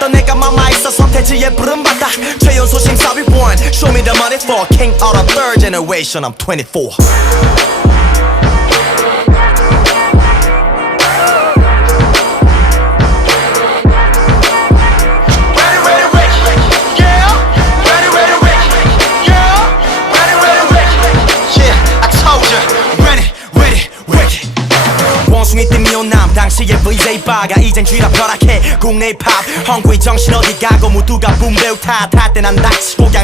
했던 내가 마마있어 선택지에 부름받다 최연소 심사위 원 Show me the money for king out of third generation I'm 24 원숭이 뜬 미혼남 당시의 VJ 바가 이젠 쥐라 벼락해 국내 팝 헝그리 정신 어디 가고 모두가 붐배우 탓할 때 난 닥치고 그냥